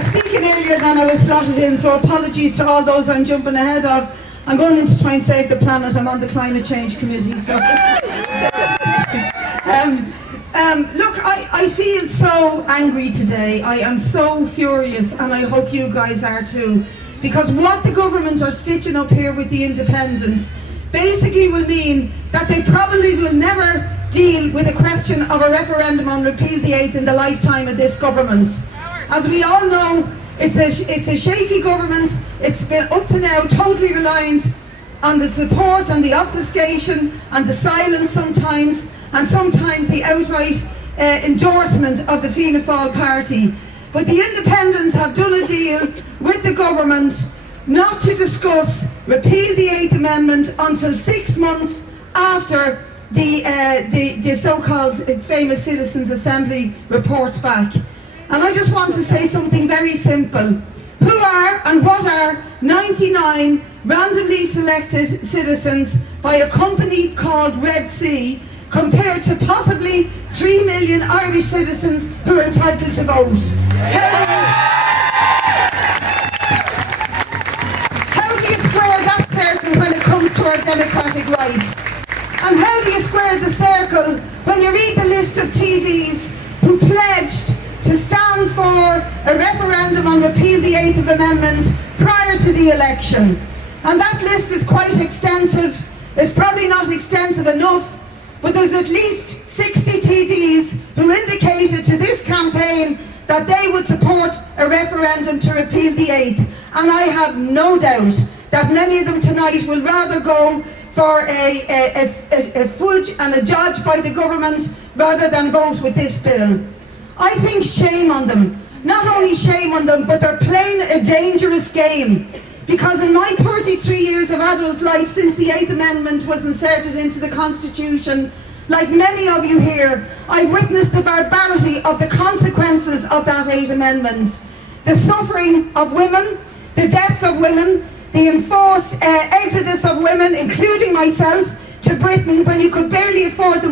speaking earlier than I was slotted in, so apologies to all those I'm jumping ahead of. I'm going in to try and save the planet. I'm on the Climate Change Committee. So. Look, I feel so angry today. I am so furious, and I hope you guys are too. Because what the government are stitching up here with the Independents basically will mean that they probably will never deal with the question of a referendum on Repeal the 8th in the lifetime of this government. As we all know, it's a shaky government. It's been up to now totally reliant on the support and the obfuscation and the silence sometimes, and sometimes the outright endorsement of the Fianna Fáil party. But the Independents have done a deal with the government not to discuss Repeal the 8th Amendment until 6 months after the so-called famous Citizens' Assembly reports back. And I just want to say something very simple. Who are and what are 99 randomly selected citizens by a company called Red Sea compared to possibly 3 million Irish citizens who are entitled to vote? How do you square that circle when it comes to our democratic rights? And how do you square the circle when you read the list of TDs who pledged to stand for a referendum on Repeal the 8th Amendment prior to the election? And that list is quite extensive. It's probably not extensive enough, but there's at least 60 TDs who indicated to this campaign that they would support a referendum to repeal the 8th. And I have no doubt that many of them tonight will rather go for a fudge and a dodge by the government rather than vote with this bill. I think shame on them. Not only shame on them, but they're playing a dangerous game. Because in my 33 years of adult life since the 8th Amendment was inserted into the Constitution, like many of you here, I've witnessed the barbarity of the consequences of that 8th Amendment. The suffering of women, the deaths of women, the enforced exodus of women, including myself, to Britain when you could barely afford the